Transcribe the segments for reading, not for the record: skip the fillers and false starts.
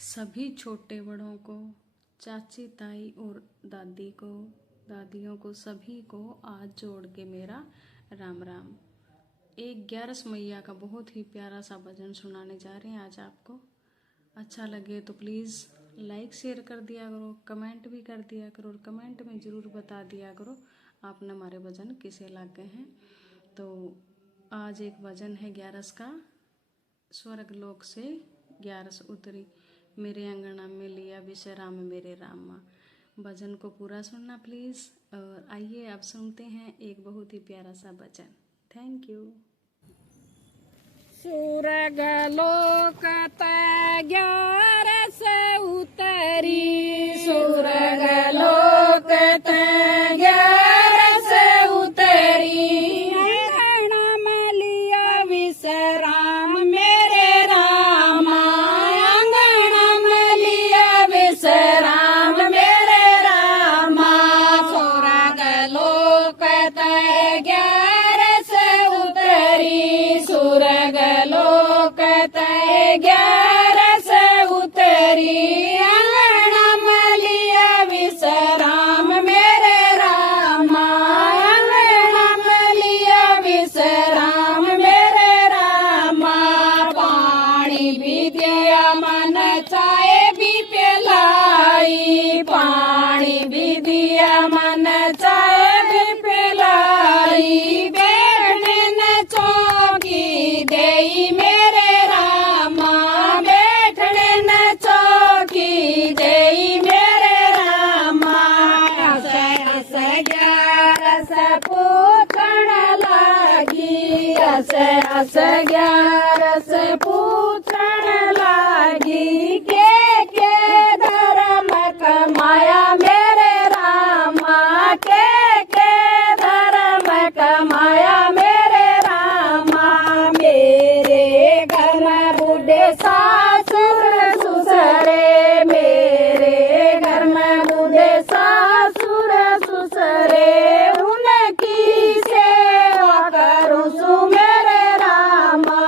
सभी छोटे बड़ों को, चाची ताई और दादियों को सभी को आज जोड़ के मेरा राम राम। एक 11 मैया का बहुत ही प्यारा सा भजन सुनाने जा रहे हैं आज आपको। अच्छा लगे तो प्लीज़ लाइक शेयर कर दिया करो, कमेंट भी कर दिया करो और कमेंट में ज़रूर बता दिया करो आपने हमारे भजन किसे लग गए हैं। तो आज एक भजन है 11 का। स्वर्ग लोक से 11 उतरी, मेरे अंगना में लिया विश्राम मेरे रामा। भजन को पूरा सुनना प्लीज़। और आइए अब सुनते हैं एक बहुत ही प्यारा सा भजन। Thank you. स्वर्ग लोक 11 उतरी, स्वर्ग लोक 11 उतरी, अंगना में लिया विश्राम मेरे रामा, अंगना में लिया विश्राम मेरे रामा। स्वर्ग लोक 11 उतरी, स्वर्ग लोक 11 उतरी, अंगना में लिया विश्राम मेरे रामा, अंगना में लिया विश्राम मेरे रामा। पानी भी दिया मन चाहे भी पिलाई, पानी भी दिया मन चाहे भी पिलाई, बैठने न चौकी देई मेरे रामा, बैठने न चौकी देई मेरे रामा। अस 11 पूछण लागी, अस 11 पूछण लागी, के धर्म कमाया मेरे रामा, के धर्म कमाया मेरे रामा। मेरे घर में बूढ़े सासुर ससुरे, मेरे घर में बूढ़े सासुर ससुरे, उनकी सेवा करूं सु मेरे रामा,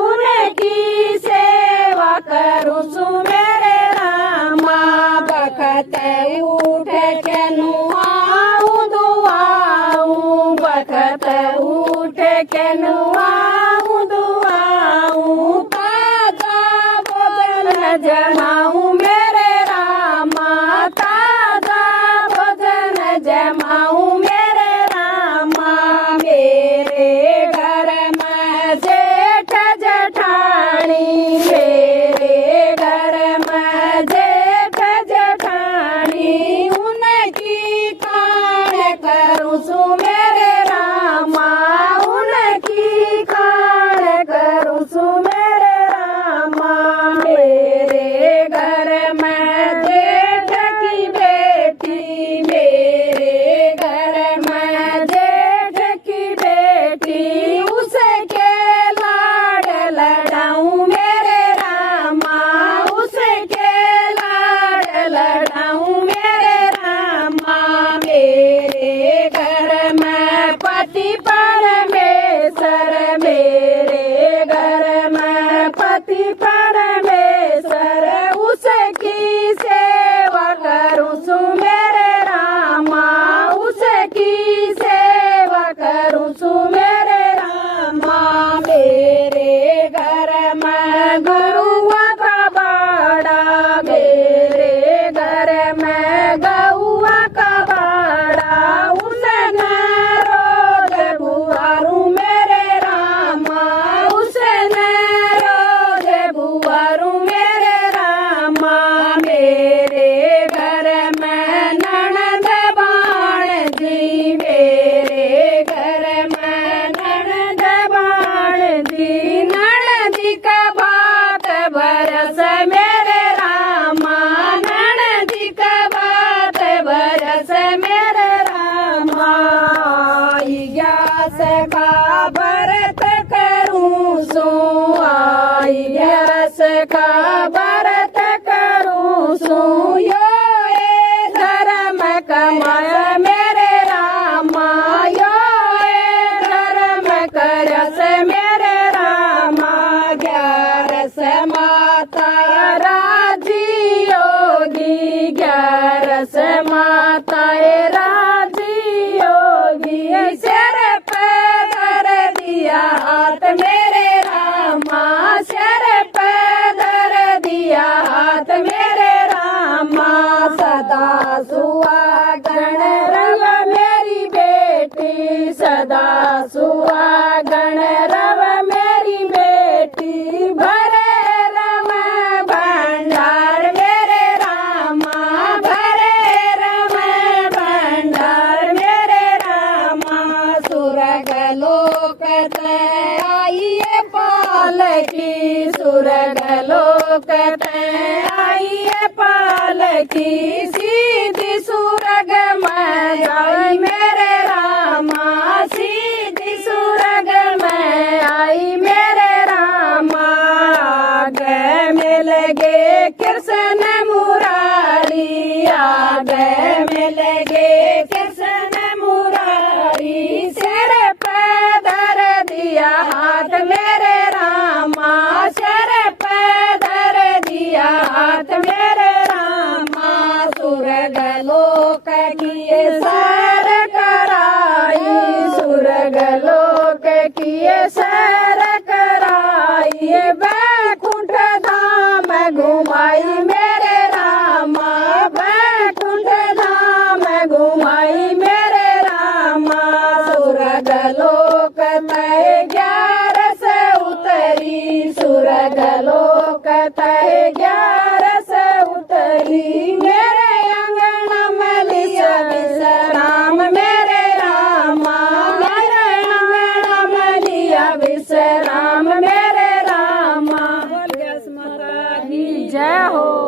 उनकी सेवा करूं सु मेरे रामा। बखत उठ के नुआऊं दुआऊं, बखत उठ के नुआऊं दुआऊं, ताजा भोजन जमाऊं मेरे रामा, ताजा भोजन जमाऊं मेरे रामा। मेरे घर में जेठ जेठानी, मेरे घर में जेठ जेठानी, उनकी कान करूं सु मेरे रामा, उनकी कान करूं सु मेरे रामा। मेरे घर में जेठ की बेटी, मेरे घर में जेठ की बेटी, उसके लाड लड़ाऊं मेरे रामा, उसके लाड लड़ाऊं मेरे रामा। मेरे घर में पति परमेश्वर, मेरे घर में पति परमेश्वर, उसकी सेवा करूं सु मेरे रामा, उसकी सेवा करूं सु मेरे रामा। मेरे घर में गरुआ का बाड़ा, मेरे घर में गौआ का बाड़ा, उसने रोज बुआरूं मेरे रामा, उसने रोज बुआरूं मेरे रामा। मेरे घर में ननद बाणजी, मेरे घर में ननद बाणजी, ननदी का बात बरस मेरे रामा, ननदी का बात बरस मेरे रामा। आई 11 का व्रत करूं सो, आई 11 का व्रत करूं सो, यो ए धर्म कमाया मेरे रामा, यो ए धर्म करस मेरे रामा। 11 माता राजी लोक तैं आई पालकी सीधी सुरग में जाई मेरे रामा सीधी सुरग में आई मेरे रामा आगे मिल गे कृष्ण मुरारी आगे मिल गे कृष्ण मुरारी सिर पे धर दिया हाथ मेरे रामा सिर पे धर दिया हाथ मेरे रामा सुरग लोक किए सैर कराई सुरग लोक किए सैर कराई बैकुंठ धाम घुमाई मेरे रामा बैकुंठ धाम घुमाई मेरे रामा सुरग लोक तय 11 से उतरी सुरग लोक तय 11 से उतरी मेरे अंगना में लिया विश्राम मेरे रामा मेरे अंगना में लिया विश्राम मेरे रामा। जय हो।